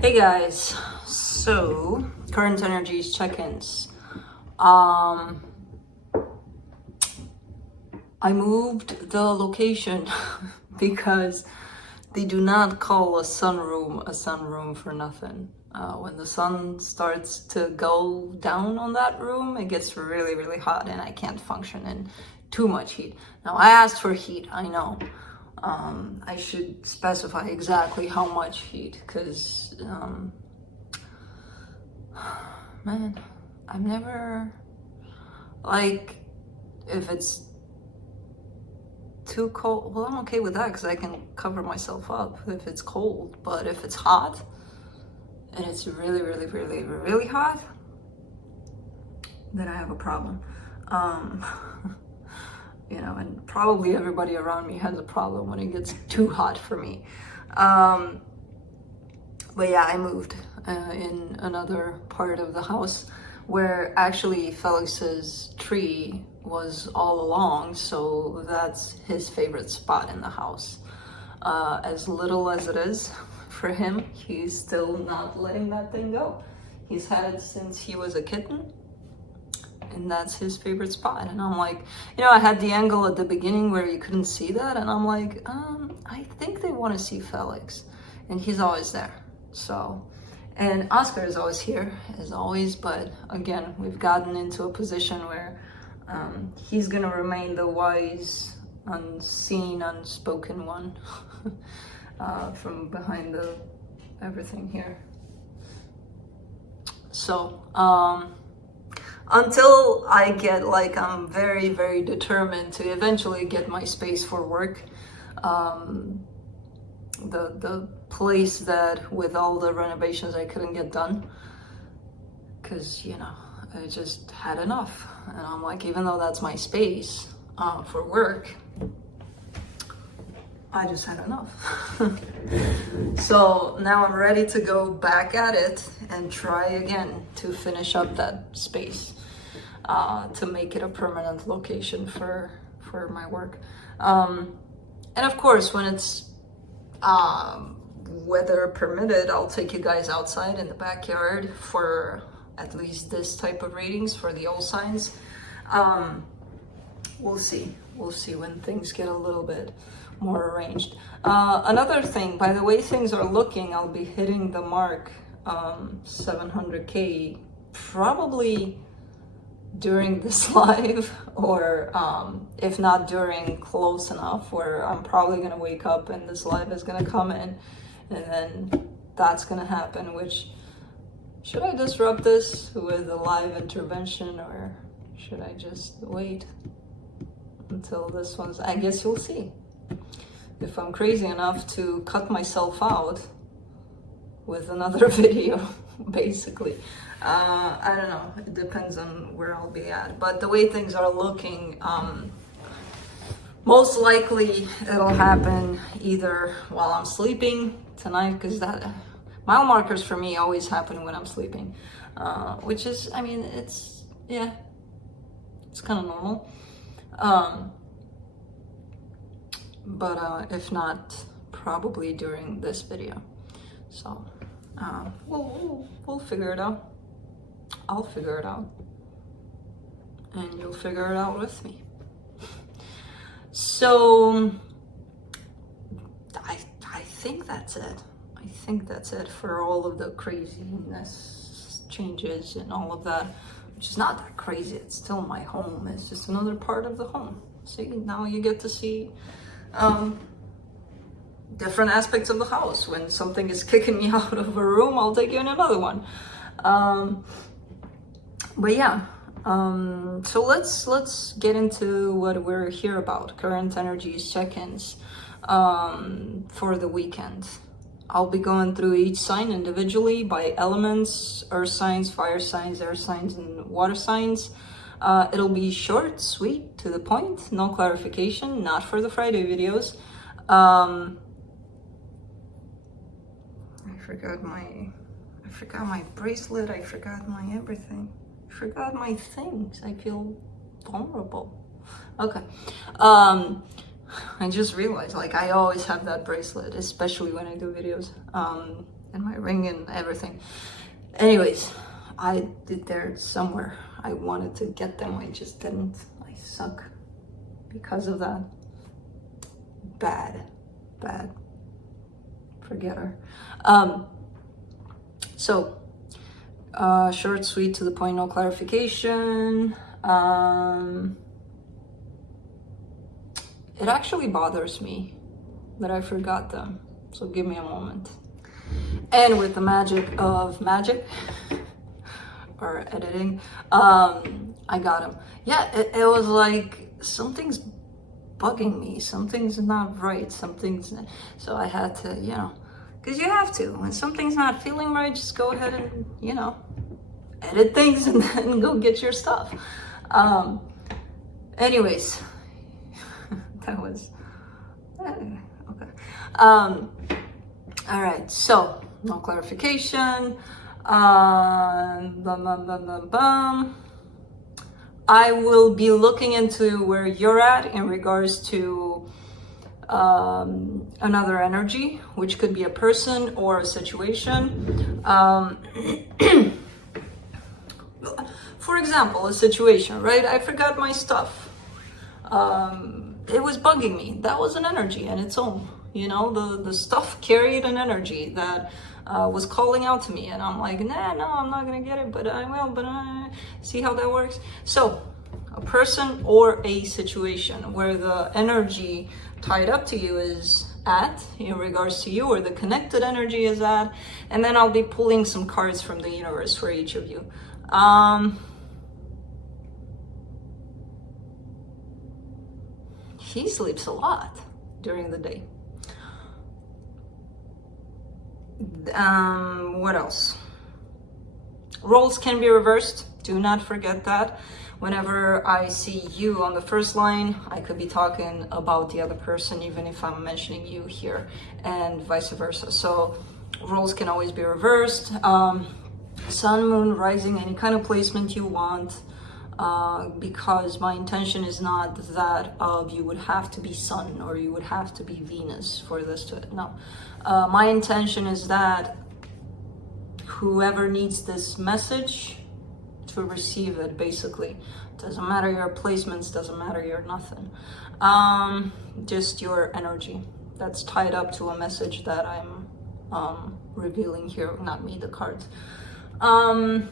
Hey guys, so current energies check-ins. I moved the location because they do not call a sunroom for nothing. When the sun starts to go down on that room, it gets really, really hot and I can't function in too much heat. Now I asked for heat, I know. I should specify exactly how much heat, because man, I'm never, like, if it's too cold, well, I'm okay with that because I can cover myself up if it's cold. But if it's hot and it's really, really, really, really hot, then I have a problem. You know, and probably everybody around me has a problem when it gets too hot for me. But yeah, I moved in another part of the house where actually Felix's tree was all along, so that's his favorite spot in the house. As little as it is for him, he's still not letting that thing go. He's had it since he was a kitten, and that's his favorite spot. And I'm like, you know, I had the angle at the beginning where you couldn't see that, and I'm like, I think they want to see Felix, and he's always there. So, and Oscar is always here, as always, but again, we've gotten into a position where he's gonna remain the wise, unseen, unspoken one from behind the everything here. So, until I get, like, I'm very, very determined to eventually get my space for work. The place that with all the renovations I couldn't get done, because, you know, I just had enough. And I'm like, even though that's my space for work, I just had enough. So now I'm ready to go back at it and try again to finish up that space, to make it a permanent location for my work. And of course, when it's weather permitted, I'll take you guys outside in the backyard for at least this type of readings for the all signs. We'll see when things get a little bit more arranged. Another thing, by the way things are looking, I'll be hitting the mark 700k probably during this live, or if not during, close enough where I'm probably gonna wake up and this live is gonna come in, and then that's gonna happen. Which, should I disrupt this with a live intervention, or should I just wait until this one's, I guess you'll see if I'm crazy enough to cut myself out with another video, basically. I don't know, it depends on where I'll be at, but the way things are looking, most likely it'll happen either while I'm sleeping tonight, because that mile markers for me always happen when I'm sleeping, which is, I mean, it's, yeah, it's kind of normal. But if not, probably during this video. So we'll figure it out. I'll figure it out, and you'll figure it out with me. So I think that's it. I think that's it for all of the craziness, changes, and all of that, which is not that crazy. It's still my home. It's just another part of the home. See, now you get to see different aspects of the house. When something is kicking me out of a room, I'll take you in another one. But yeah, so let's get into what we're here about. Current energies check-ins for the weekend. I'll be going through each sign individually by elements: earth signs, fire signs, air signs, and water signs. It'll be short, sweet, to the point, no clarification, not for the Friday videos. I forgot my bracelet, I forgot my everything. I forgot my things. I feel vulnerable. Okay. I just realized, like, I always have that bracelet, especially when I do videos. and my ring and everything. Anyways, I did there somewhere. I wanted to get them, I just didn't. I suck because of that. Bad. Forget her. Short, sweet, to the point, no clarification. It actually bothers me that I forgot them, so give me a moment. And with the magic of magic or editing, I got them. Yeah, it was like something's bugging me, something's not right, so I had to, you know, because you have to, when something's not feeling right, just go ahead and, you know, edit things and then go get your stuff. Anyways, that was okay. All right, so no clarification. I will be looking into where you're at in regards to another energy, which could be a person or a situation. For example, a situation, right? I forgot my stuff. It was bugging me. That was an energy in its own. You know, the stuff carried an energy that was calling out to me, and I'm like, nah, no, I'm not gonna get it, but I will, but see how that works. So a person or a situation where the energy tied up to you is at, in regards to you, or the connected energy is at, and then I'll be pulling some cards from the universe for each of you. He sleeps a lot during the day. What else? Roles can be reversed. Do not forget that. Whenever I see you on the first line, I could be talking about the other person, even if I'm mentioning you here, and vice versa. So roles can always be reversed. Sun, moon, rising, any kind of placement you want. Because my intention is not that of you would have to be Sun or you would have to be Venus for this to, no. My intention is that whoever needs this message to receive it, basically. Doesn't matter your placements, doesn't matter your nothing. Just your energy that's tied up to a message that I'm revealing here, not me, the cards. I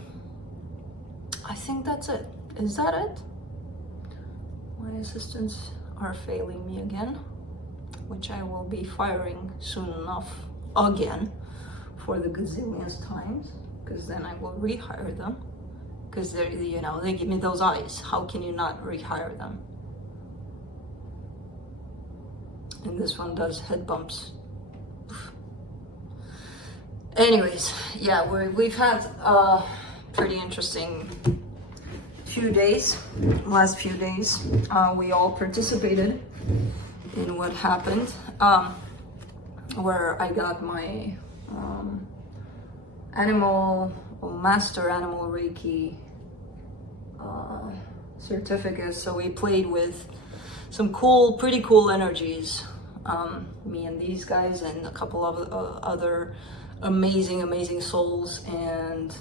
think that's it. Is that it? My assistants are failing me again, which I will be firing soon enough again for the gazillionth times, because then I will rehire them, because they're, you know, they give me those eyes. How can you not rehire them? And this one does head bumps. Anyways, yeah, we've had a pretty interesting last few days. We all participated in what happened, where I got my master animal Reiki certificate. So we played with some pretty cool energies, me and these guys and a couple of other amazing souls, and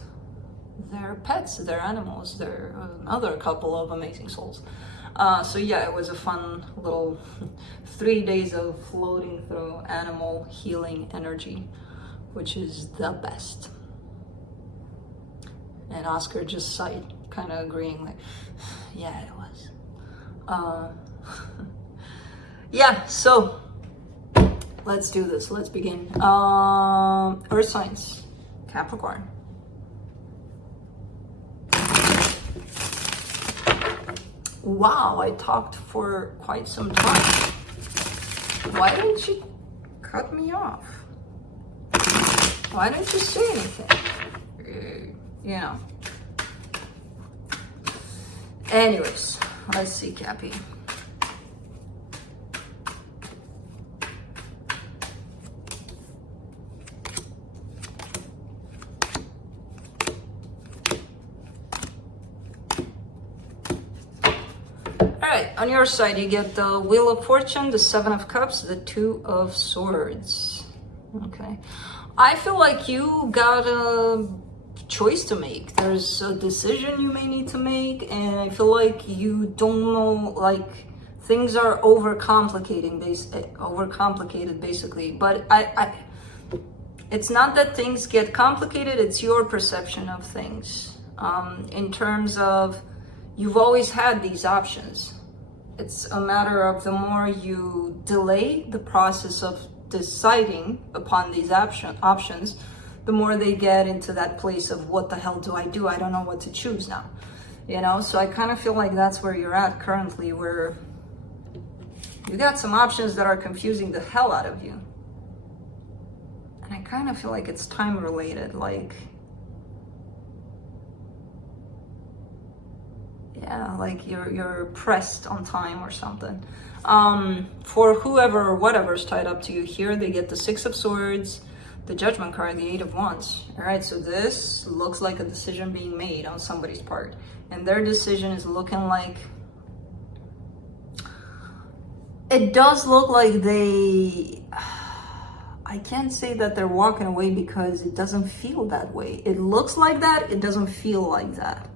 their pets, their animals, their another couple of amazing souls. So yeah, it was a fun little 3 days of floating through animal healing energy, which is the best. And Oscar just sighed, kind of agreeing, like, yeah, it was. Yeah, so let's do this. Let's begin. Earth signs, Capricorn. Wow, I talked for quite some time. Why didn't you cut me off? Why didn't you say anything? You know. Anyways, let's see, Cappy. On your side, you get the Wheel of Fortune, the Seven of Cups, the Two of Swords. Okay. I feel like you got a choice to make. There's a decision you may need to make, and I feel like you don't know, like things are overcomplicated basically. But it's not that things get complicated, it's your perception of things. In terms of, you've always had these options. It's a matter of the more you delay the process of deciding upon these options, the more they get into that place of, what the hell do? I don't know what to choose now. You know, so I kind of feel like that's where you're at currently, where you got some options that are confusing the hell out of you. And I kind of feel like it's time related, like, yeah, like you're pressed on time or something. For whoever or whatever's tied up to you here, they get the Six of Swords, the Judgment card, the Eight of Wands. All right, so this looks like a decision being made on somebody's part, and their decision is looking like, it does look like they, I can't say that they're walking away because it doesn't feel that way. It looks like that, it doesn't feel like that.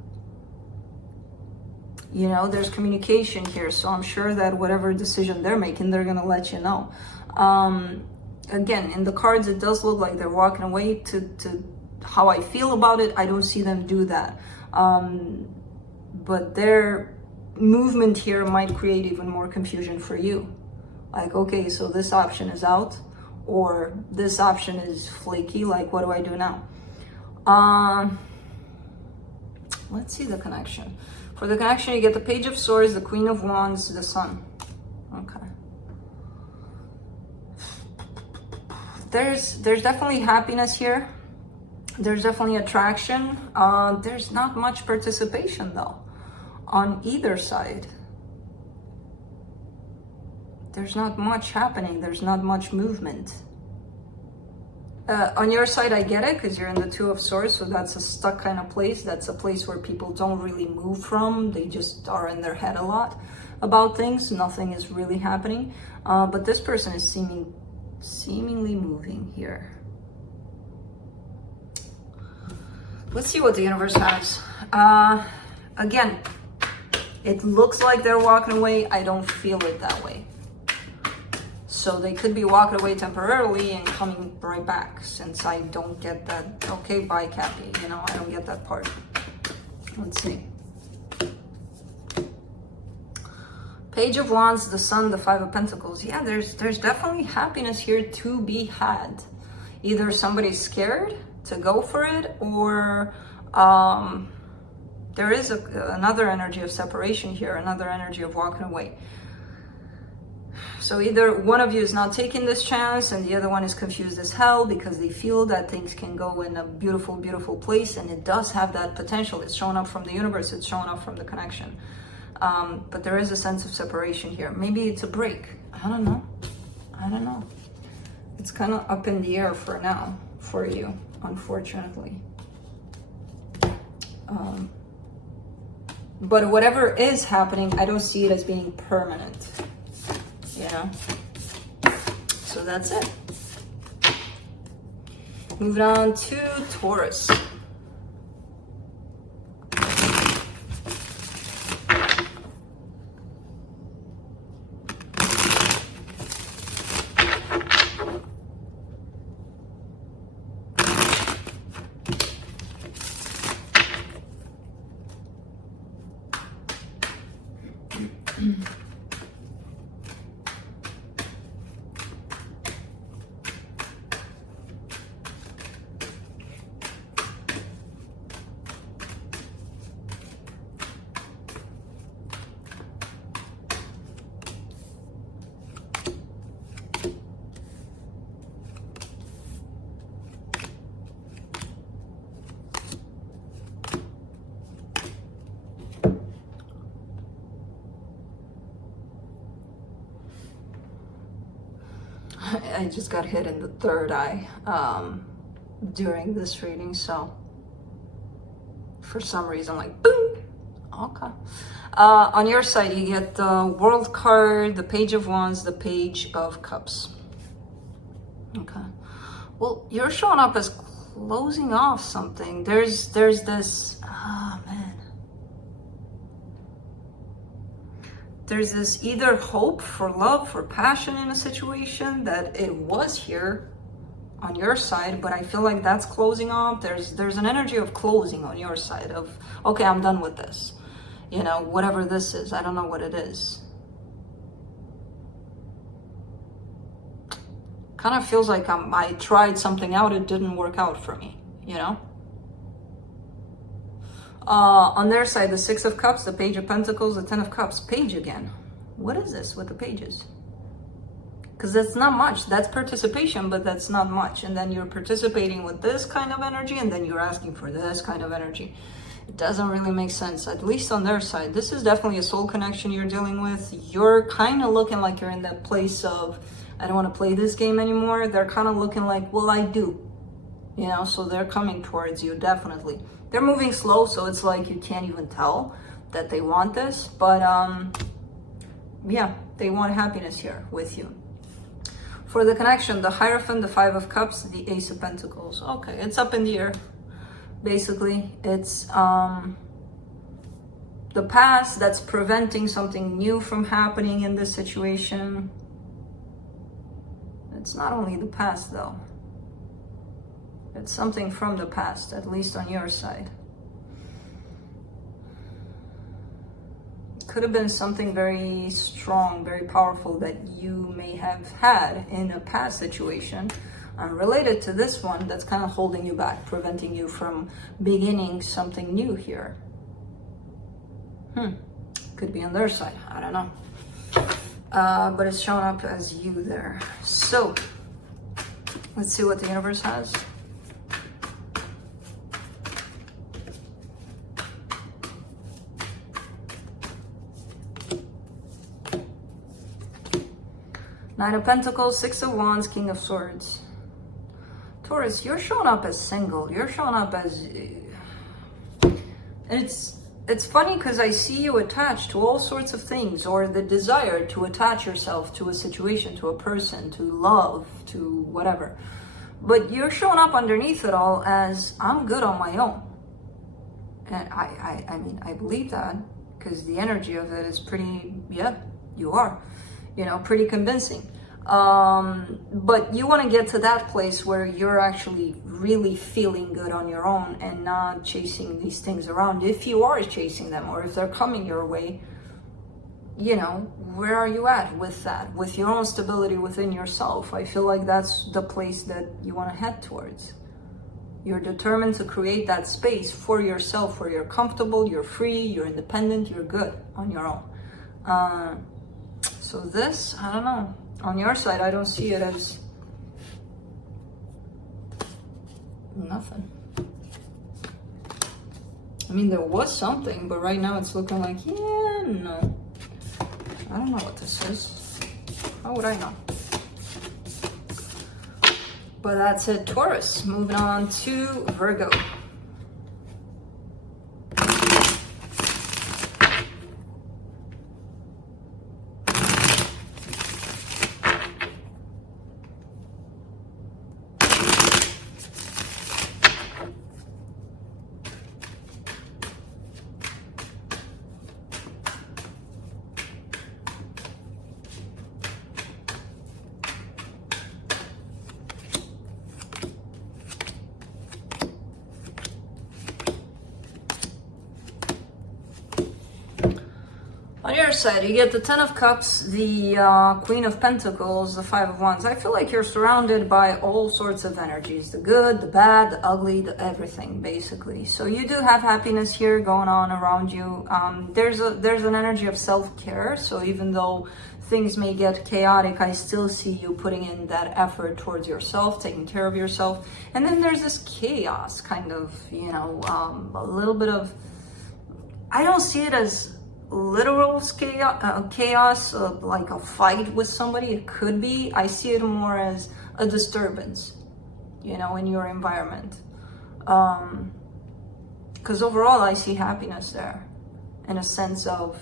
You know, there's communication here, so I'm sure that whatever decision they're making, they're gonna let you know. Again, in the cards, it does look like they're walking away. To how I feel about it, I don't see them do that. But their movement here might create even more confusion for you. Like, okay, so this option is out, or this option is flaky, like, what do I do now? Let's see the connection. For the connection, you get the Page of Swords, the Queen of Wands, the Sun. Okay. There's definitely happiness here. There's definitely attraction. There's not much participation though, on either side. There's not much happening. There's not much movement. On your side, I get it, because you're in the Two of Swords, so that's a stuck kind of place. That's a place where people don't really move from. They just are in their head a lot about things. Nothing is really happening. But this person is seemingly moving here. Let's see what the universe has. Again, it looks like they're walking away. I don't feel it that way. So they could be walking away temporarily and coming right back, since I don't get that. Okay, bye, Cappy. You know, I don't get that part. Let's see. Page of Wands, the Sun, the Five of Pentacles. Yeah, there's definitely happiness here to be had. Either somebody's scared to go for it, or there is another energy of separation here, another energy of walking away. So either one of you is not taking this chance, and the other one is confused as hell because they feel that things can go in a beautiful, beautiful place, and it does have that potential. It's showing up from the universe, it's showing up from the connection. But there is a sense of separation here. Maybe it's a break. I don't know. I don't know. It's kind of up in the air for now for you, unfortunately. But whatever is happening, I don't see it as being permanent. You know? So that's it. Moving on to Taurus. I just got hit in the third eye during this reading, so for some reason, like, boom. Okay. On your side, you get the World card, the Page of Wands, the Page of Cups. Okay. Well, you're showing up as closing off something. There's this, man. There's this either hope for love, for passion in a situation that it was here on your side, but I feel like that's closing off. There's an energy of closing on your side of, okay, I'm done with this. You know, whatever this is, I don't know what it is. Kind of feels like I tried something out, it didn't work out for me, you know? On their side, the Six of Cups, the Page of Pentacles, the Ten of Cups, Page again. What is this with the pages? Because that's not much. That's participation, but that's not much. And then you're participating with this kind of energy, and then you're asking for this kind of energy. It doesn't really make sense, at least on their side. This is definitely a soul connection you're dealing with. You're kind of looking like you're in that place of, I don't want to play this game anymore. They're kind of looking like, well, I do. You know, so they're coming towards you, definitely. They're moving slow, so it's like you can't even tell that they want this. But, yeah, they want happiness here with you. For the connection, the Hierophant, the Five of Cups, the Ace of Pentacles. Okay, it's up in the air. Basically, it's the past that's preventing something new from happening in this situation. It's not only the past, though. It's something from the past, at least on your side. Could have been something very strong, very powerful that you may have had in a past situation related to this one that's kind of holding you back, preventing you from beginning something new here. Could be on their side, I don't know. But it's showing up as you there. So, let's see what the universe has. Nine of Pentacles, Six of Wands, King of Swords. Taurus, you're showing up as single. You're showing up as... And it's funny because I see you attached to all sorts of things, or the desire to attach yourself to a situation, to a person, to love, to whatever. But you're showing up underneath it all as, I'm good on my own. And I mean, I believe that because the energy of it is pretty, yeah, you are. You know, pretty convincing. But you want to get to that place where you're actually really feeling good on your own and not chasing these things around. If you are chasing them, or if they're coming your way, you know, where are you at with that? With your own stability within yourself. I feel like that's the place that you want to head towards. You're determined to create that space for yourself where you're comfortable, you're free, you're independent, you're good on your own. So this, I don't know. On your side, I don't see it as nothing. I mean, there was something, but right now it's looking like, yeah, no. I don't know what this is. How would I know? But that's it, Taurus. Moving on to Virgo. On your side, you get the Ten of Cups, the Queen of Pentacles, the Five of Wands. I feel like you're surrounded by all sorts of energies. The good, the bad, the ugly, the everything, basically. So you do have happiness here going on around you. There's an energy of self-care. So even though things may get chaotic, I still see you putting in that effort towards yourself, taking care of yourself. And then there's this chaos, kind of, you know, a little bit of... I don't see it as literal chaos, like a fight with somebody. It could be. I see it more as a disturbance, you know, in your environment. Because overall, I see happiness there, in a sense of,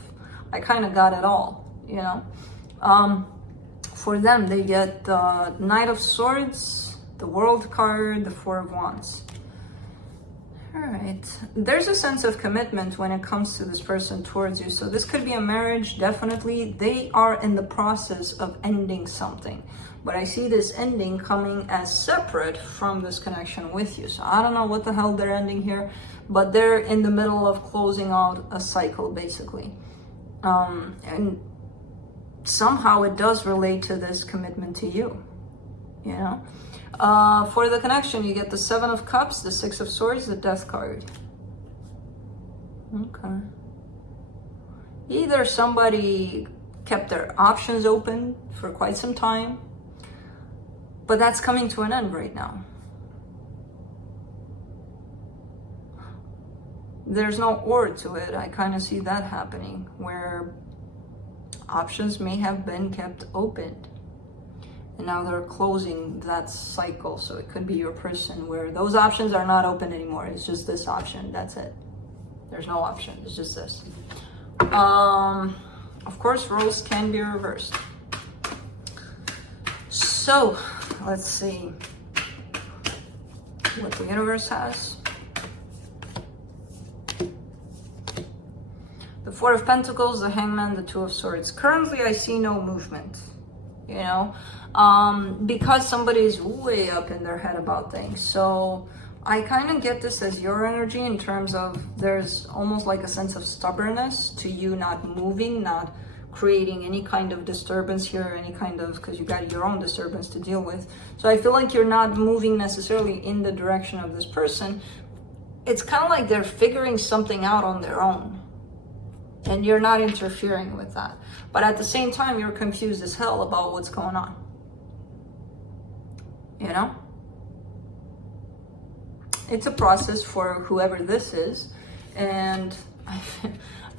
I kind of got it all, you know. For them, they get the Knight of Swords, the World card, the Four of Wands. All right, there's a sense of commitment when it comes to this person towards you. So this could be a marriage, definitely. They are in the process of ending something. But I see this ending coming as separate from this connection with you. So I don't know what the hell they're ending here, but they're in the middle of closing out a cycle, basically. And somehow it does relate to this commitment to you, you know? For the connection, you get the Seven of Cups, the Six of Swords, the Death card. Okay. Either somebody kept their options open for quite some time, but that's coming to an end right now. There's no or to it. I kind of see that happening, where options may have been kept open. And now they're closing that cycle. So it could be your person where those options are not open anymore. It's just this option. That's it. There's no option. It's just this. Of course, roles can be reversed. So let's see what the universe has. The Four of Pentacles, the Hangman, the Two of Swords. Currently, I see no movement, you know, because somebody is way up in their head about things. So I kind of get this as your energy in terms of there's almost like a sense of stubbornness to you not moving, not creating any kind of disturbance here, any kind of, because you got your own disturbance to deal with. So I feel like you're not moving necessarily in the direction of this person. It's kind of like they're figuring something out on their own. And you're not interfering with that. But at the same time, you're confused as hell about what's going on. You know? It's a process for whoever this is. And I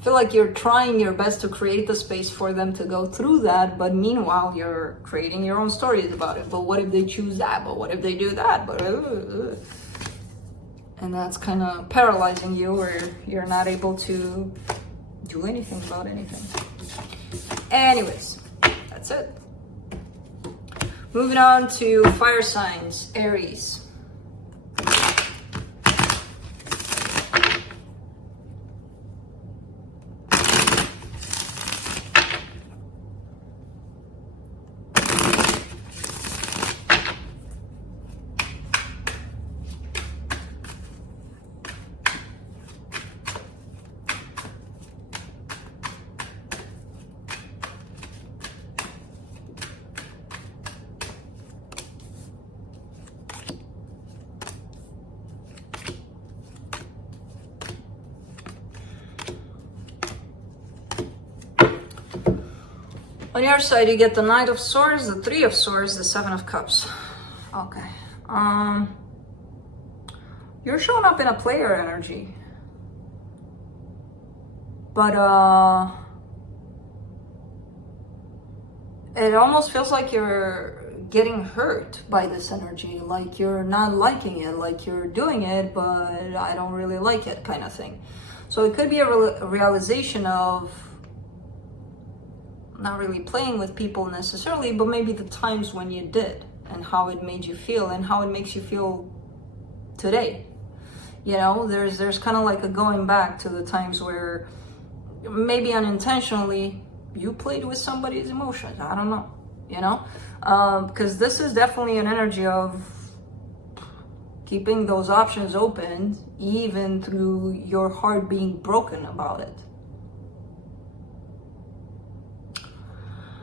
feel like you're trying your best to create the space for them to go through that. But meanwhile, you're creating your own stories about it. But what if they choose that? But what if they do that? But and that's kind of paralyzing you, where you're not able to do anything about anything. Anyways, that's it. Moving on to fire signs, Aries. On your side, you get the Knight of Swords, the Three of Swords, the Seven of Cups. Okay. You're showing up in a player energy. But it almost feels like you're getting hurt by this energy. Like you're not liking it, like you're doing it, but I don't really like it kind of thing. So it could be a realization of not really playing with people necessarily, but maybe the times when you did and how it made you feel and how it makes you feel today. You know, there's kind of like a going back to the times where maybe unintentionally you played with somebody's emotions. I don't know, you know, because this is definitely an energy of keeping those options open, even through your heart being broken about it.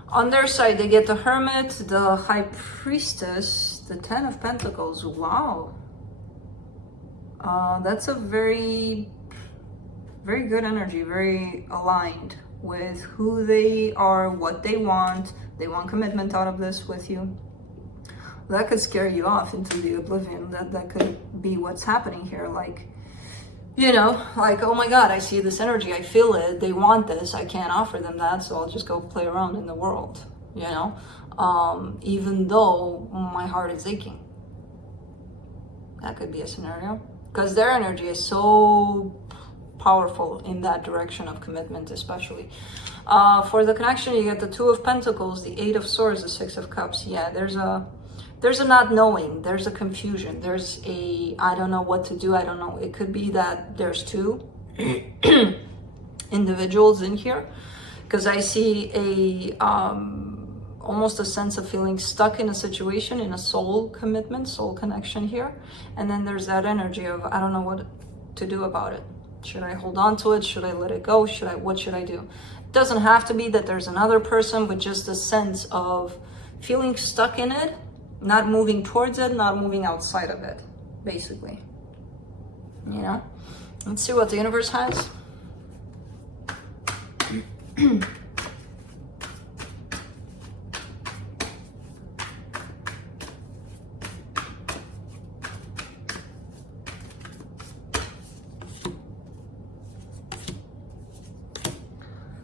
On their side, they get the Hermit, the High Priestess, the Ten of Pentacles. Wow. That's a very, very good energy, very aligned with who they are, what they want. They want commitment out of this with you. That could scare you off into the oblivion. That could be what's happening here. Like, you know, like, oh my God, I see this energy, I feel it, they want this, I can't offer them that, so I'll just go play around in the world, you know, even though my heart is aching. That could be a scenario, because their energy is so powerful in that direction of commitment, especially. For the connection, you get the Two of Pentacles, the Eight of Swords, the Six of Cups. Yeah, there's there's a not knowing, there's a confusion, there's a, I don't know what to do, I don't know. It could be that there's two individuals in here, because I see a, almost a sense of feeling stuck in a situation, in a soul commitment, soul connection here. And then there's that energy of, I don't know what to do about it. Should I hold on to it? Should I let it go? What should I do? It doesn't have to be that there's another person, but just a sense of feeling stuck in it, not moving towards it, not moving outside of it, basically. You know? Let's see what the universe has.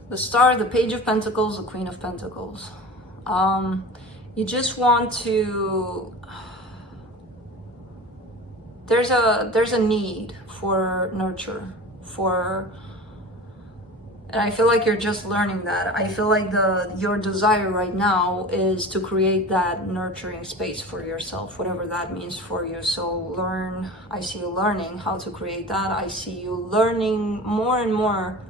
The Star, the Page of Pentacles, the Queen of Pentacles. You just want to, there's a need for nurture, and I feel like you're just learning that. I feel like your desire right now is to create that nurturing space for yourself, whatever that means for you. So I see you learning how to create that. I see you learning more and more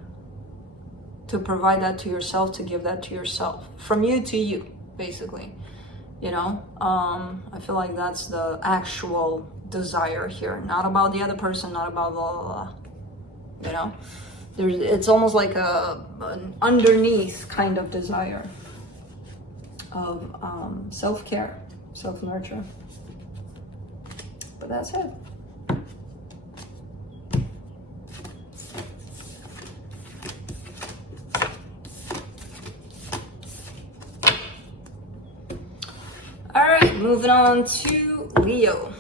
to provide that to yourself, to give that to yourself, from you to you, basically. You know, I feel like that's the actual desire here, not about the other person, not about blah, blah, blah. You know, it's almost like an underneath kind of desire of self-care, self-nurture. But that's it. All right, moving on to Leo.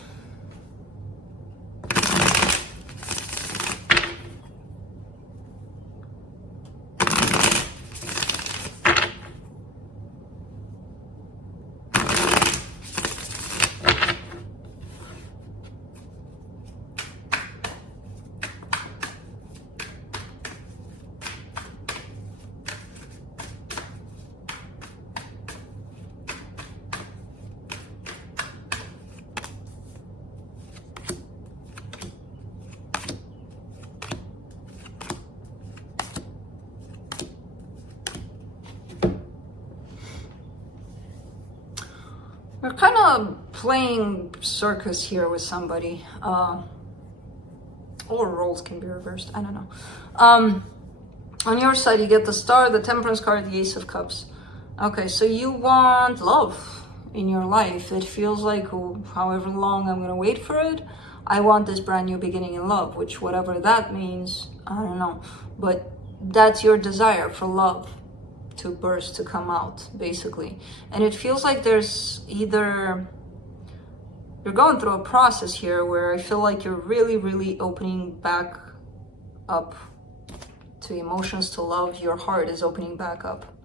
We're kind of playing circus here with somebody. Or roles can be reversed, I don't know. On your side, you get the Star, the Temperance card, the Ace of Cups. Okay, so you want love in your life. It feels like however long I'm gonna wait for it, I want this brand new beginning in love, which whatever that means, I don't know. But that's your desire for love to burst, to come out, basically. And it feels like there's either, you're going through a process here where I feel like you're really, really opening back up to emotions, to love. Your heart is opening back up,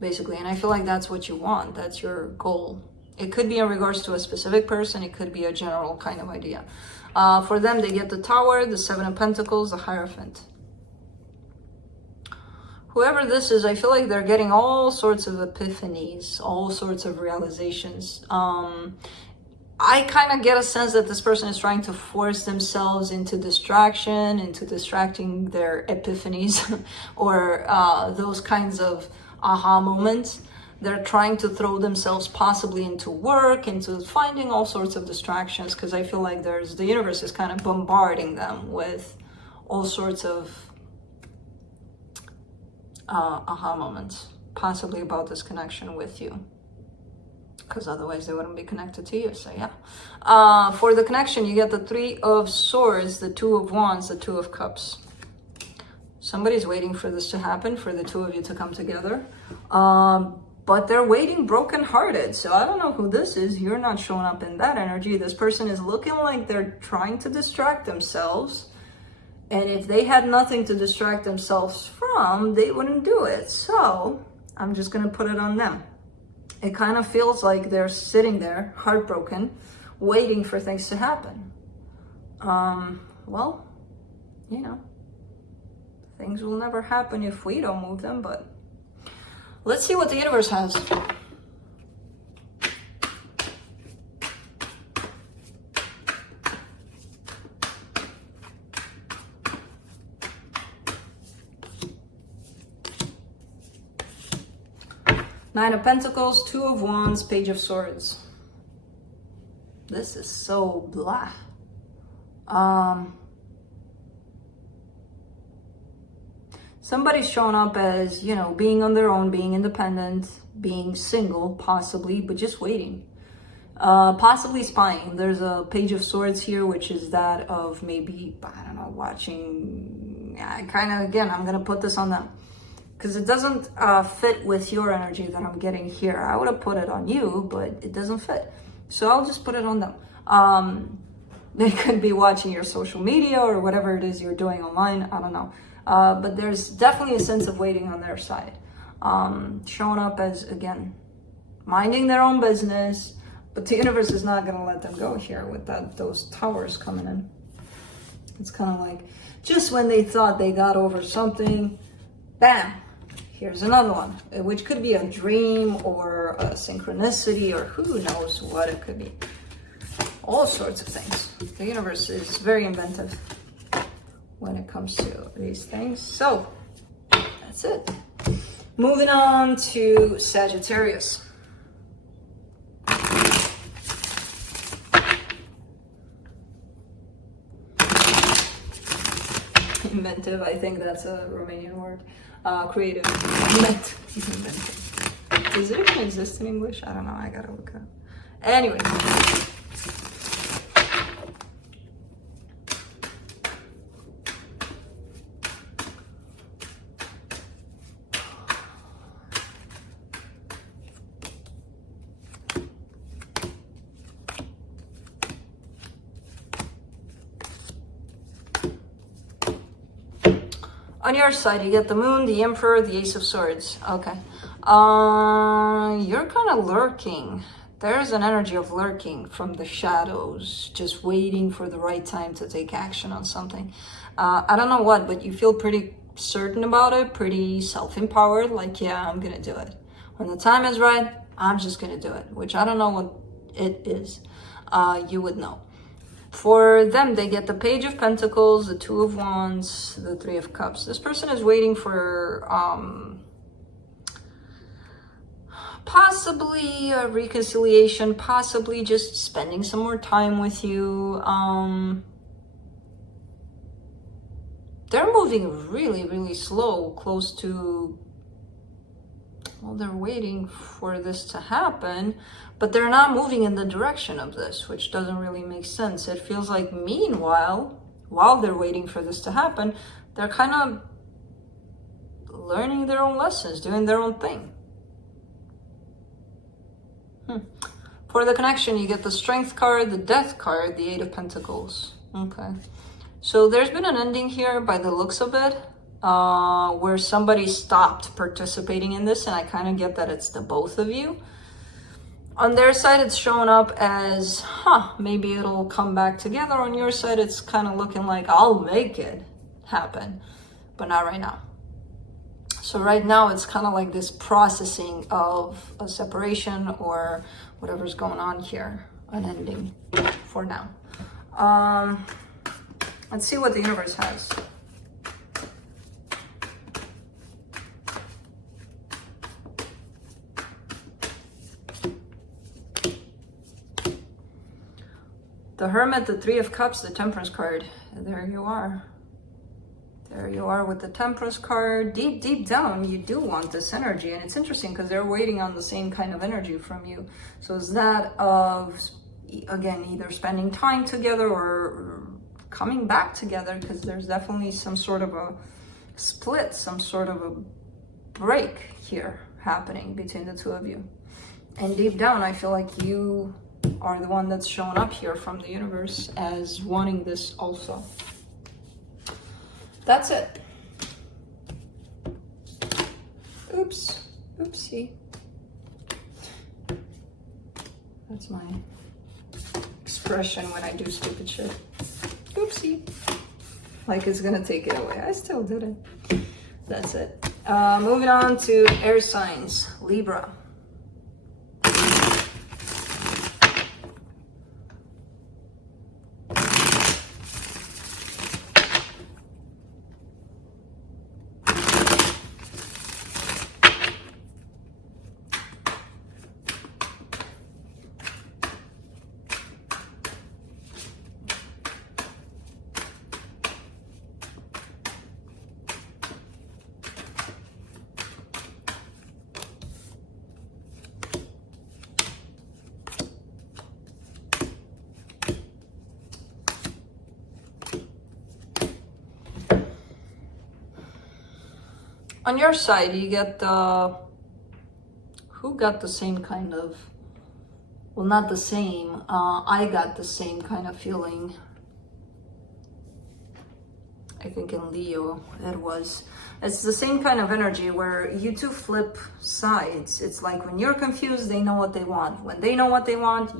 basically. And I feel like that's what you want. That's your goal. It could be in regards to a specific person. It could be a general kind of idea. For them, they get the Tower, the Seven of Pentacles, the Hierophant. Whoever this is, I feel like they're getting all sorts of epiphanies, all sorts of realizations. I kind of get a sense that this person is trying to force themselves into distraction, into distracting their epiphanies, or those kinds of aha moments. They're trying to throw themselves possibly into work, into finding all sorts of distractions, because I feel like the universe is kind of bombarding them with all sorts of aha moments, possibly about this connection with you, because otherwise they wouldn't be connected to you. So yeah, for the connection, you get the Three of Swords, the Two of Wands, the Two of Cups. Somebody's waiting for this to happen, for the two of you to come together, but they're waiting brokenhearted. So I don't know who this is. You're not showing up in that energy. This person is looking like they're trying to distract themselves. And if they had nothing to distract themselves from, they wouldn't do it. So I'm just going to put it on them. It kind of feels like they're sitting there, heartbroken, waiting for things to happen. Well, you know, things will never happen if we don't move them, but let's see what the universe has. Nine of Pentacles, Two of Wands, Page of Swords. This is so blah. Somebody's shown up as, you know, being on their own, being independent, being single, possibly, but just waiting. Possibly spying. There's a Page of Swords here, which is that of maybe, I don't know, watching. I kind of, again, I'm going to put this on them. Because it doesn't fit with your energy that I'm getting here. I would have put it on you, but it doesn't fit. So I'll just put it on them. They could be watching your social media or whatever it is you're doing online. I don't know. But there's definitely a sense of waiting on their side. Showing up as, again, minding their own business. But the universe is not going to let them go here with those towers coming in. It's kind of like, just when they thought they got over something, bam, here's another one, which could be a dream or a synchronicity or who knows what it could be. All sorts of things. The universe is very inventive when it comes to these things. So, that's it. Moving on to Sagittarius. Inventive, I think that's a Romanian word. Creative. Inventive. Does it even exist in English? I don't know, I gotta look it up. Anyway. On your side, you get the Moon, the Emperor, the Ace of Swords. Okay. You're kind of lurking. There's an energy of lurking from the shadows, just waiting for the right time to take action on something. I don't know what, but you feel pretty certain about it, pretty self-empowered, like, yeah, I'm gonna do it. When the time is right, I'm just gonna do it, which I don't know what it is. You would know. For them, they get the Page of Pentacles, the Two of Wands, the Three of Cups. This person is waiting for possibly a reconciliation, possibly just spending some more time with you. They're moving really, really slow, close to... Well, they're waiting for this to happen, but they're not moving in the direction of this, which doesn't really make sense. It feels like meanwhile, while they're waiting for this to happen, they're kind of learning their own lessons, doing their own thing. For the connection, you get the Strength card, the Death card, the Eight of Pentacles. Okay. So there's been an ending here by the looks of it. Where somebody stopped participating in this, and I kind of get that it's the both of you. On their side, it's showing up as, maybe it'll come back together. On your side, it's kind of looking like, I'll make it happen, but not right now. So right now, it's kind of like this processing of a separation or whatever's going on here, an ending for now. Let's see what the universe has. The Hermit, the Three of Cups, the Temperance card. And there you are. There you are with the Temperance card. Deep, deep down, you do want this energy. And it's interesting because they're waiting on the same kind of energy from you. So it's that of, again, either spending time together or coming back together, because there's definitely some sort of a split, some sort of a break here happening between the two of you. And deep down, I feel like you are the one that's showing up here from the universe as wanting this also. That's it. Oops. Oopsie. That's my expression when I do stupid shit. Oopsie. Like it's gonna take it away. I still did it. That's it. Moving on to air signs. Libra. On your side, you get the, who got the same kind of, well, not the same, I got the same kind of feeling. I think in Leo it was. It's the same kind of energy where you two flip sides. It's like when you're confused, they know what they want. When they know what they want,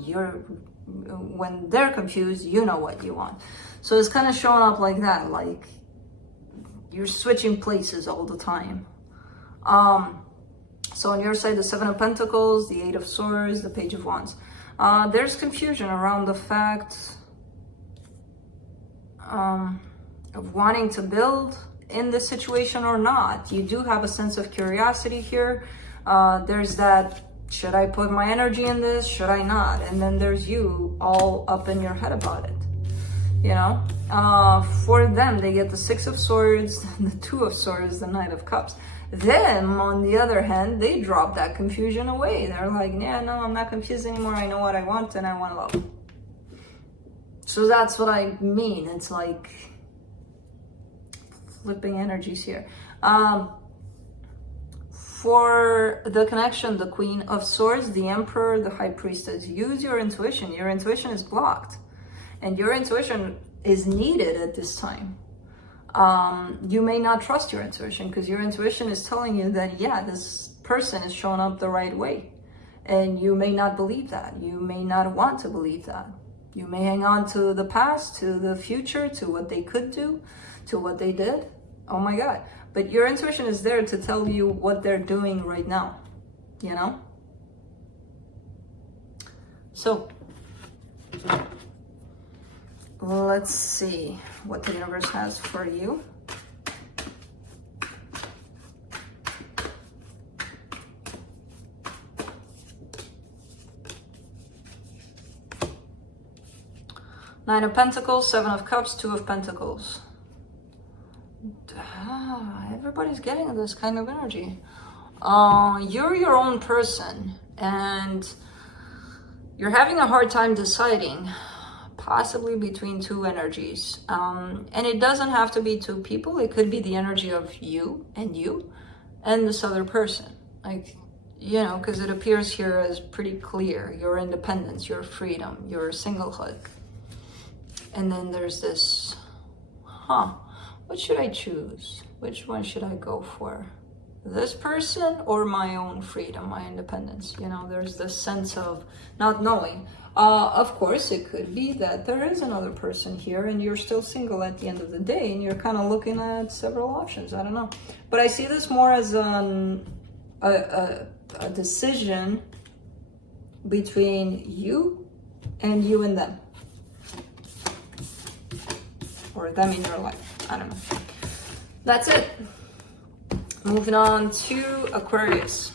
when they're confused, you know what you want. So it's kind of showing up like that, like you're switching places all the time. So on your side, the Seven of Pentacles, the Eight of Swords, the Page of Wands. There's confusion around the fact of wanting to build in this situation or not. You do have a sense of curiosity here. There's that, should I put my energy in this? Should I not? And then there's you all up in your head about it. You know, for them, they get the Six of Swords, the Two of Swords, the Knight of Cups. Them, on the other hand, they drop that confusion away. They're like, yeah, no, I'm not confused anymore. I know what I want and I want love. So that's what I mean. It's like flipping energies here. For the connection, the Queen of Swords, the Emperor, the High Priestess, use your intuition. Your intuition is blocked. And your intuition is needed at this time. You may not trust your intuition because your intuition is telling you that, yeah, this person is showing up the right way. And you may not believe that. You may not want to believe that. You may hang on to the past, to the future, to what they could do, to what they did. Oh my God. But your intuition is there to tell you what they're doing right now, you know? So, let's see what the universe has for you. Nine of Pentacles, Seven of Cups, Two of Pentacles. Everybody's getting this kind of energy. You're your own person and you're having a hard time deciding, possibly between two energies. And it doesn't have to be two people. It could be the energy of you and this other person. Like, you know, because it appears here as pretty clear. Your independence, your freedom, your singlehood. And then there's this, what should I choose? Which one should I go for? This person or my own freedom, my independence? You know, there's this sense of not knowing. Of course, it could be that there is another person here and you're still single at the end of the day and you're kind of looking at several options. I don't know. But I see this more as a decision between you and them. Or them in your life. I don't know. That's it. Moving on to Aquarius.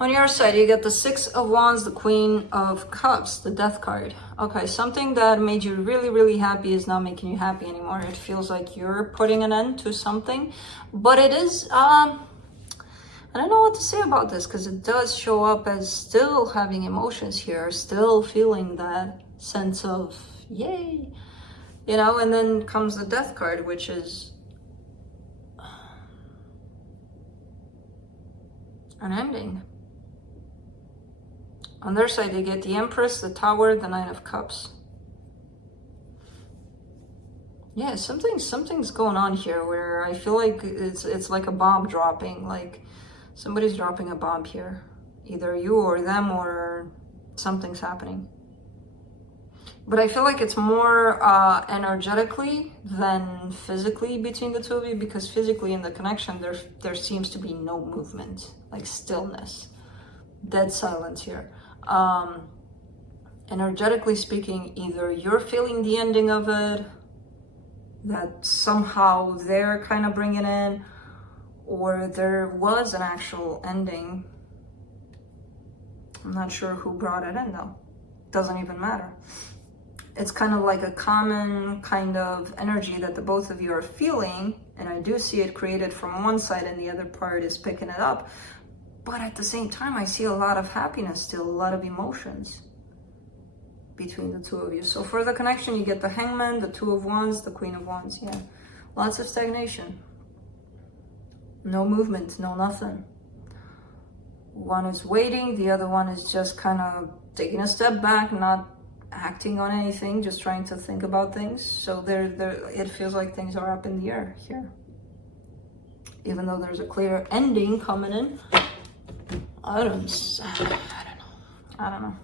On your side, you get the Six of Wands, the Queen of Cups, the Death card. Okay, something that made you really, really happy is not making you happy anymore. It feels like you're putting an end to something. But it is, I don't know what to say about this because it does show up as still having emotions here, still feeling that sense of, yay. You know, and then comes the Death card, which is an ending. On their side, they get the Empress, the Tower, the Nine of Cups. Yeah, something's going on here where I feel like it's like a bomb dropping. Like somebody's dropping a bomb here. Either you or them or something's happening. But I feel like it's more energetically than physically between the two of you because physically in the connection, there seems to be no movement, like stillness, dead silence here. energetically speaking, either you're feeling the ending of it, that somehow they're kind of bringing in, or there was an actual ending. I'm not sure who brought it in though. Doesn't even matter. It's kind of like a common kind of energy that the both of you are feeling, and I do see it created from one side and the other part is picking it up. But at the same time, I see a lot of happiness still, a lot of emotions between the two of you. So for the connection, you get the Hangman, the Two of Wands, the Queen of Wands. Yeah, lots of stagnation. No movement, no nothing. One is waiting, the other one is just kind of taking a step back, not acting on anything, just trying to think about things. So it feels like things are up in the air here. Even though there's a clear ending coming in, I don't know.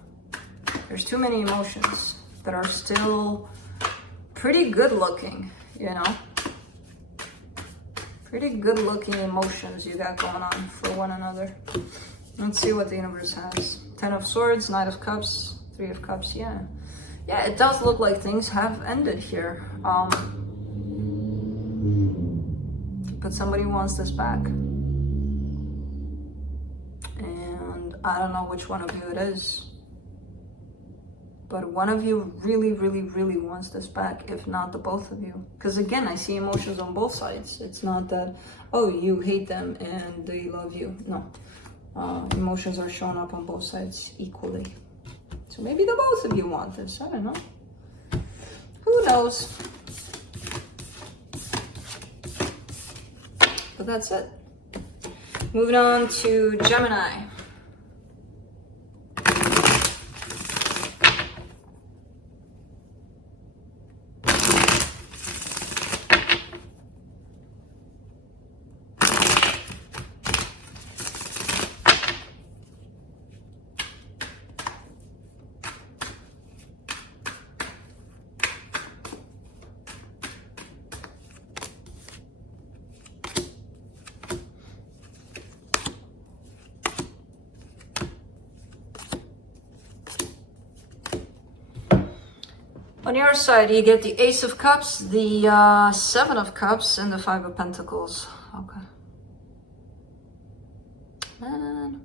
There's too many emotions that are still pretty good looking, you know? Pretty good looking emotions you got going on for one another. Let's see what the universe has. 10 of Swords, Knight of Cups, 3 of Cups, yeah. Yeah, it does look like things have ended here. But somebody wants this back. And I don't know which one of you it is. But one of you really, really, really wants this back, if not the both of you. Because again, I see emotions on both sides. It's not that, oh, you hate them and they love you. No. Emotions are showing up on both sides equally. So maybe the both of you want this. I don't know. Who knows? But that's it. Moving on to Gemini. On your side, you get the Ace of Cups, the 7 of Cups, and the 5 of Pentacles. Okay. Man.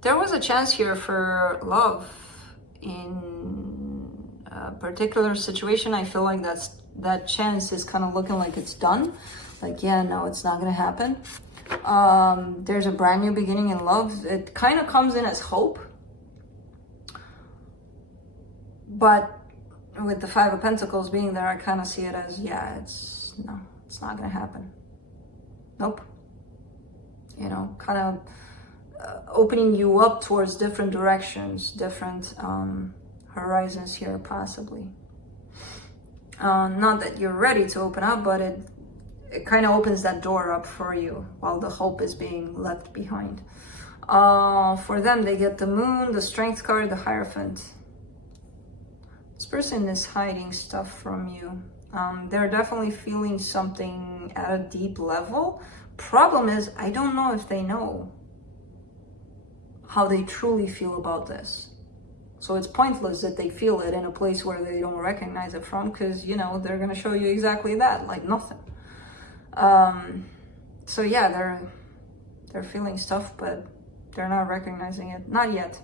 There was a chance here for love in a particular situation. I feel like that chance is kind of looking like it's done. Like, yeah, no, it's not going to happen. There's a brand new beginning in love. It kind of comes in as hope. But with the 5 of Pentacles being there, I kind of see it as, yeah, it's not gonna happen. Nope. You know, kind of opening you up towards different directions, different horizons here, possibly. Not that you're ready to open up, but it kind of opens that door up for you while the hope is being left behind. For them, they get the Moon, the Strength card, the Hierophant. This person is hiding stuff from you. They're definitely feeling something at a deep level. Problem is, I don't know if they know how they truly feel about this. So it's pointless that they feel it in a place where they don't recognize it from, because, you know, they're going to show you exactly that, like nothing. So yeah, they're feeling stuff, but they're not recognizing it. Not yet.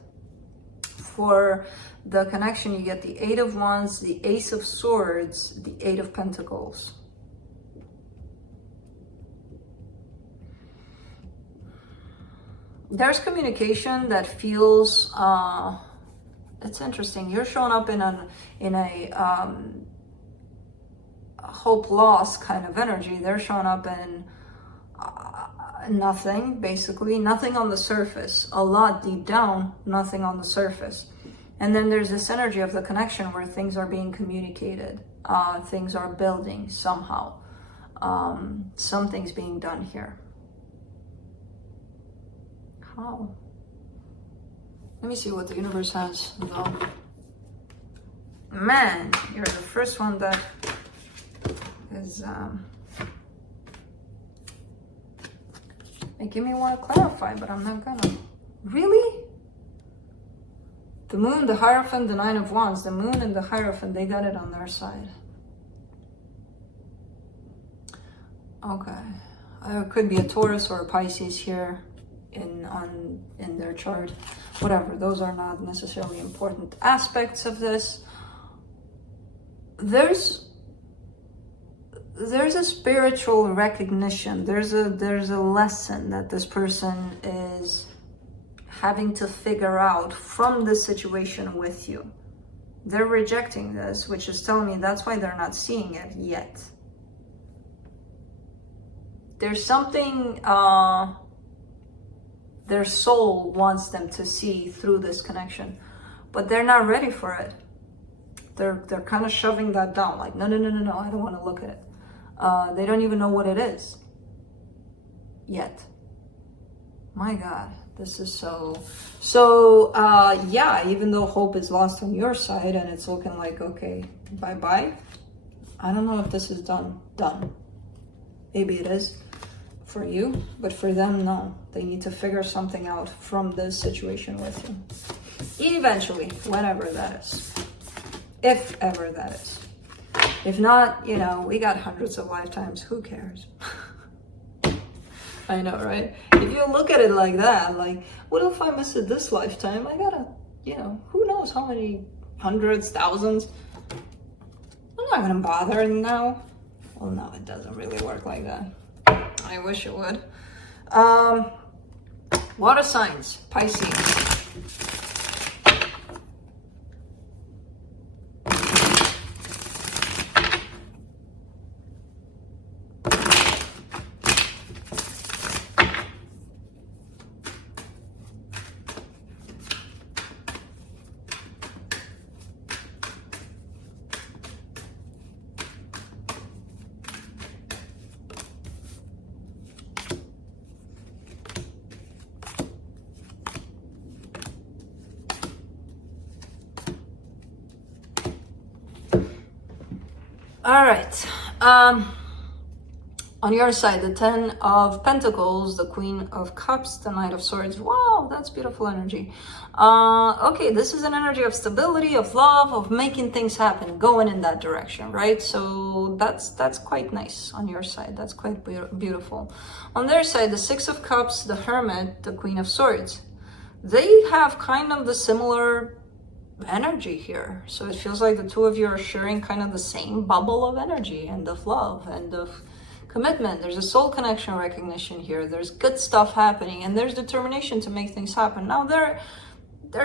For the connection, you get the 8 of Wands, the Ace of Swords, the 8 of Pentacles. There's communication that feels, it's interesting. You're showing up in a hope loss kind of energy. They're showing up in nothing, basically. Nothing on the surface. A lot deep down, nothing on the surface. And then there's this energy of the connection where things are being communicated. Things are building somehow. Something's being done here. How? Let me see what the universe has, though. Man, you're the first one that is making me want to clarify, but I'm not gonna. Really? The Moon, the Hierophant, the Nine of Wands. The Moon and the Hierophant, they got it on their side. Okay. It could be a Taurus or a Pisces here in their chart. Whatever, those are not necessarily important aspects of this. There's a spiritual recognition. There's a lesson that this person is having to figure out from this situation with you. They're rejecting this, which is telling me that's why they're not seeing it yet. There's something their soul wants them to see through this connection, but they're not ready for it. They're kind of shoving that down, like, no, I don't want to look at it. They don't even know what it is yet. My God, this is so yeah, even though hope is lost on your side and it's looking like, okay, bye-bye, I don't know if this is done. Maybe it is for you, but for them, no. They need to figure something out from this situation with you. Eventually, whenever that is. If ever that is. If not, you know, we got hundreds of lifetimes. Who cares? I know, right? If you look at it like that, like, what if I miss it this lifetime? I gotta, you know, who knows how many hundreds, thousands? I'm not gonna bother now. Well, no, it doesn't really work like that. I wish it would. Water signs, Pisces. All right, on your side, the Ten of Pentacles, the Queen of Cups, the Knight of Swords. Wow, that's beautiful energy. Okay, this is an energy of stability, of love, of making things happen, going in that direction, right? So that's quite nice on your side. That's quite beautiful. On their side, the Six of Cups, the Hermit, the Queen of Swords. They have kind of the similar energy here. So it feels like the two of you are sharing kind of the same bubble of energy and of love and of commitment. There's a soul connection recognition here. There's good stuff happening and there's determination to make things happen. Now they're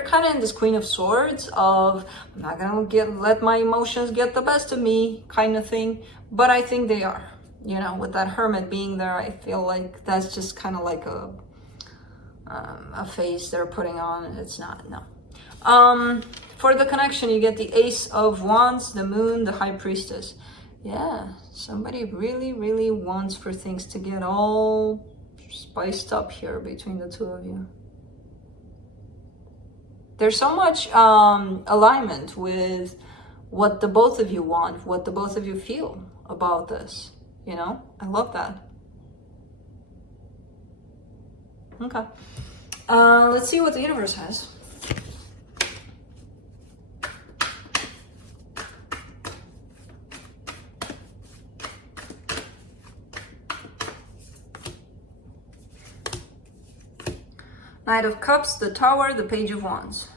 kind of in this Queen of Swords of, I'm not gonna let my emotions get the best of me kind of thing, but I think they are, you know, with that Hermit being there. I feel like that's just kind of like a face they're putting on. It's not, no. For the connection, you get the Ace of Wands, the Moon, the High Priestess. Yeah, somebody really, really wants for things to get all spiced up here between the two of you. There's so much alignment with what the both of you want, what the both of you feel about this. You know, I love that. Okay. Let's see what the universe has. Knight of Cups, the Tower, the Page of Wands.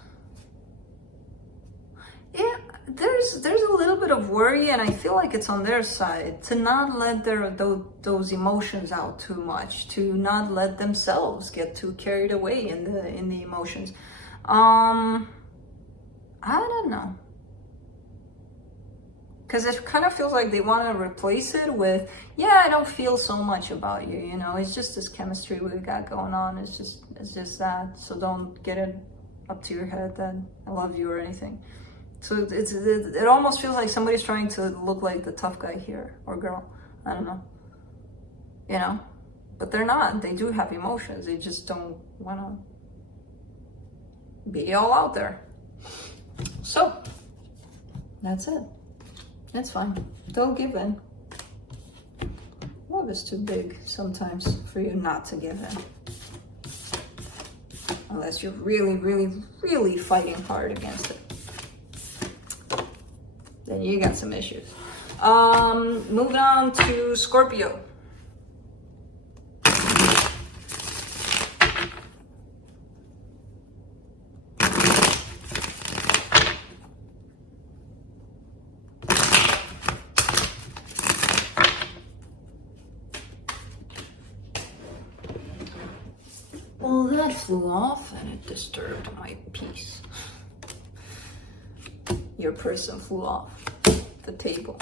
Yeah, there's a little bit of worry, and I feel like it's on their side to not let those emotions out too much, to not let themselves get too carried away in the emotions. I don't know. Because it kind of feels like they want to replace it with, yeah, I don't feel so much about you, you know, it's just this chemistry we got going on, it's just that, so don't get it up to your head that I love you or anything. So it almost feels like somebody's trying to look like the tough guy here, or girl, I don't know, you know, but they're not. They do have emotions, they just don't want to be all out there. So, that's it. It's fine. Don't give in. Love is too big sometimes for you not to give in. unless you're really, really, really fighting hard against it. Then you got some issues. Moving on to Scorpio. Well, that flew off and it disturbed my peace. Your person flew off the table.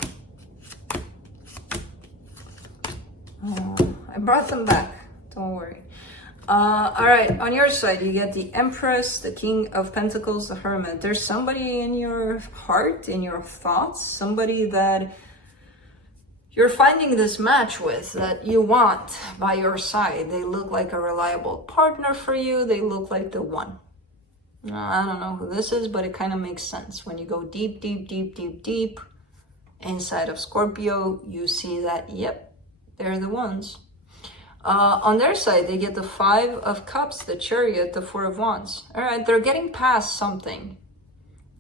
I brought them back, don't worry. All right, on your side, you get the Empress, the King of Pentacles, the Hermit. There's somebody in your heart, in your thoughts, somebody that you're finding this match with, that you want by your side. They look like a reliable partner for you. They look like the one. I don't know who this is, but it kind of makes sense. When you go deep, deep, deep, deep, deep inside of Scorpio, you see that, yep, they're the ones. On their side, they get the Five of Cups, the Chariot, the Four of Wands. All right, they're getting past something.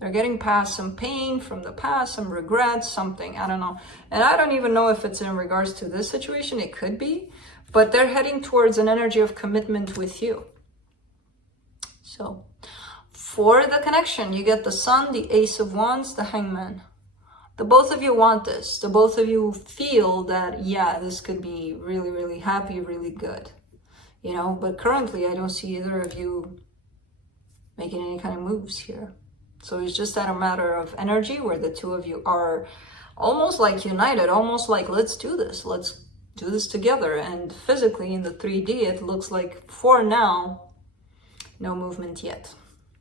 They're getting past some pain from the past, some regrets, something, I don't know. And I don't even know if it's in regards to this situation. It could be, but they're heading towards an energy of commitment with you. So for the connection, you get the Sun, the Ace of Wands, the Hangman. The both of you want this. The both of you feel that, yeah, this could be really, really happy, really good. You know, but currently I don't see either of you making any kind of moves here. So it's just that a matter of energy where the two of you are almost like united, almost like, let's do this together. And physically in the 3D, it looks like for now, no movement yet.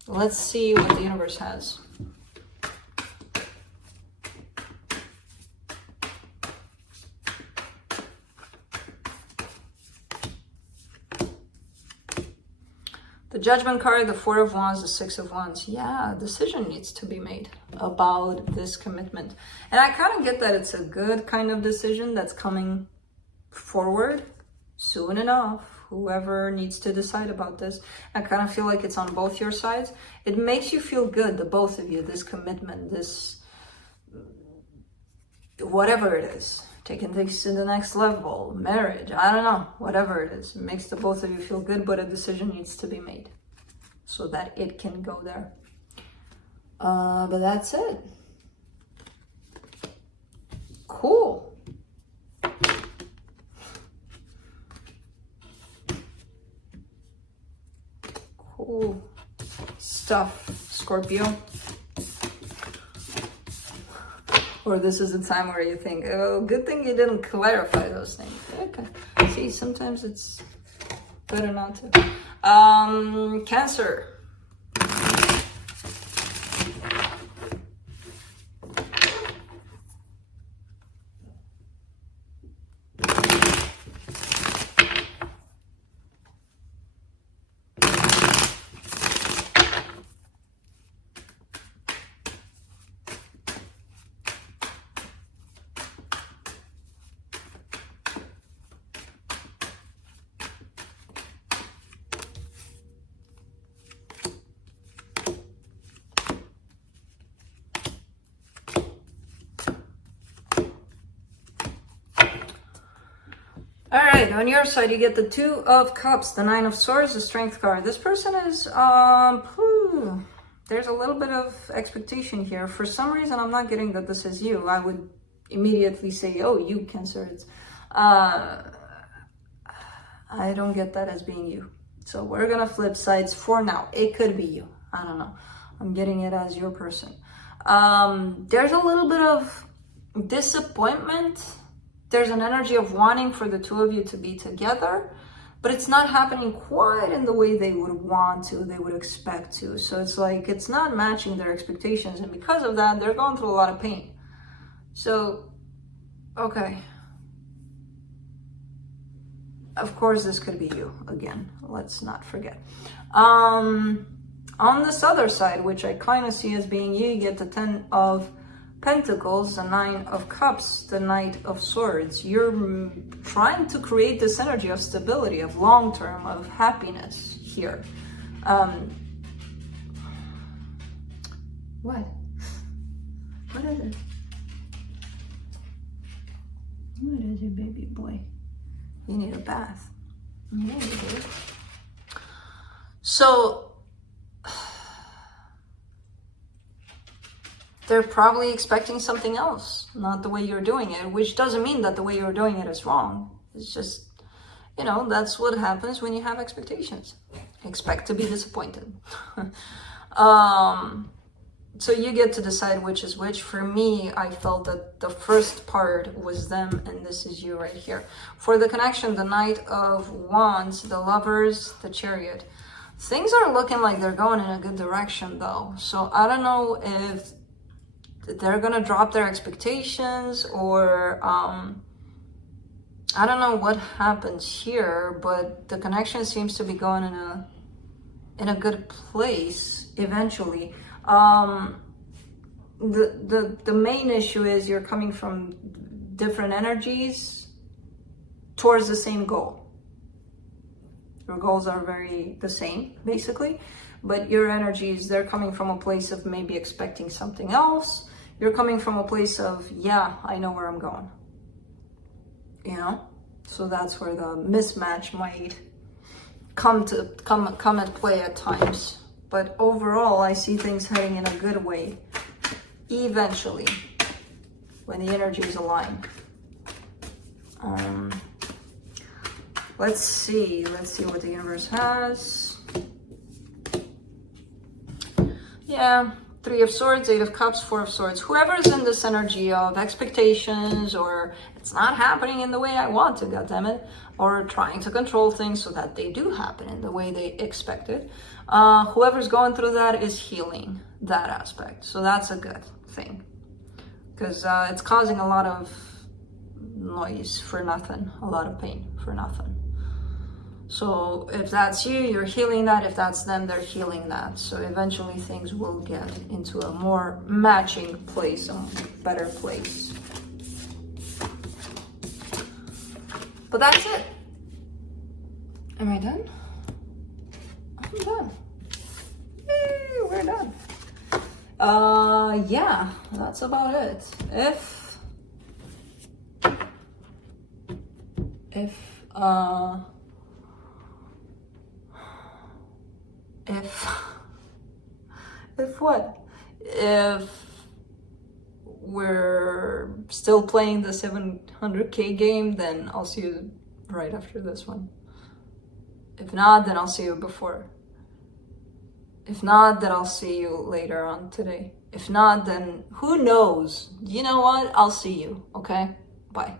Let's see what the universe has. The Judgment card, the Four of Wands, the Six of Wands. Yeah, a decision needs to be made about this commitment. And I kind of get that it's a good kind of decision that's coming forward soon enough. Whoever needs to decide about this. I kind of feel like it's on both your sides. It makes you feel good, the both of you, this commitment, this whatever it is. Taking things to the next level, marriage, I don't know, whatever it is. It makes the both of you feel good, but a decision needs to be made so that it can go there. But that's it. Cool. Cool stuff, Scorpio. Or this is a time where you think, oh, good thing you didn't clarify those things. Okay. See, sometimes it's better not to. Cancer. All right, on your side, you get the Two of Cups, the Nine of Swords, the Strength card. This person is, there's a little bit of expectation here. For some reason, I'm not getting that this is you. I would immediately say, oh, you, Cancer. It's, I don't get that as being you. So we're going to flip sides for now. It could be you. I don't know. I'm getting it as your person. There's a little bit of disappointment. There's an energy of wanting for the two of you to be together, but it's not happening quite in the way they would want to, they would expect to. So it's like, it's not matching their expectations. And because of that, they're going through a lot of pain. So, okay. Of course, this could be you again. Let's not forget. On this other side, which I kind of see as being you, you get the Ten of Pentacles, the Nine of Cups, the Knight of Swords. You're trying to create this energy of stability, of long-term, of happiness here. What? What is it? What is it, baby boy? You need a bath. Yeah, you do. So, they're probably expecting something else, not the way you're doing it, which doesn't mean that the way you're doing it is wrong. It's just, you know, that's what happens when you have expectations. Expect to be disappointed. So you get to decide which is which. For me, I felt that the first part was them and this is you right here. For the connection, the Knight of Wands, the Lovers, the Chariot. Things are looking like they're going in a good direction though. So I don't know if they're gonna drop their expectations or I don't know what happens here, but the connection seems to be going in a good place eventually. The main issue is you're coming from different energies towards the same goal. Your goals are the same, basically, but your energies, they're coming from a place of maybe expecting something else. You're coming from a place of, yeah, I know where I'm going. You know? So that's where the mismatch might come at play at times. But overall, I see things heading in a good way. Eventually, when the energies align. Let's see what the universe has. Yeah, 3 of Swords, 8 of Cups, 4 of Swords. Whoever's in this energy of expectations or it's not happening in the way I want to, goddammit, or trying to control things so that they do happen in the way they expected. Whoever's going through that is healing that aspect. So that's a good thing. Because it's causing a lot of noise for nothing. A lot of pain for nothing. So if that's you, you're healing that. If that's them, they're healing that. So eventually things will get into a more matching place, a better place. But that's it. Am I done? I'm done. Yay, we're done. Yeah, that's about it. If what? If we're still playing the 700k game, then I'll see you right after this one. If not, then I'll see you before. If not, then I'll see you later on today. If not, then who knows? You know what? I'll see you, okay? Bye.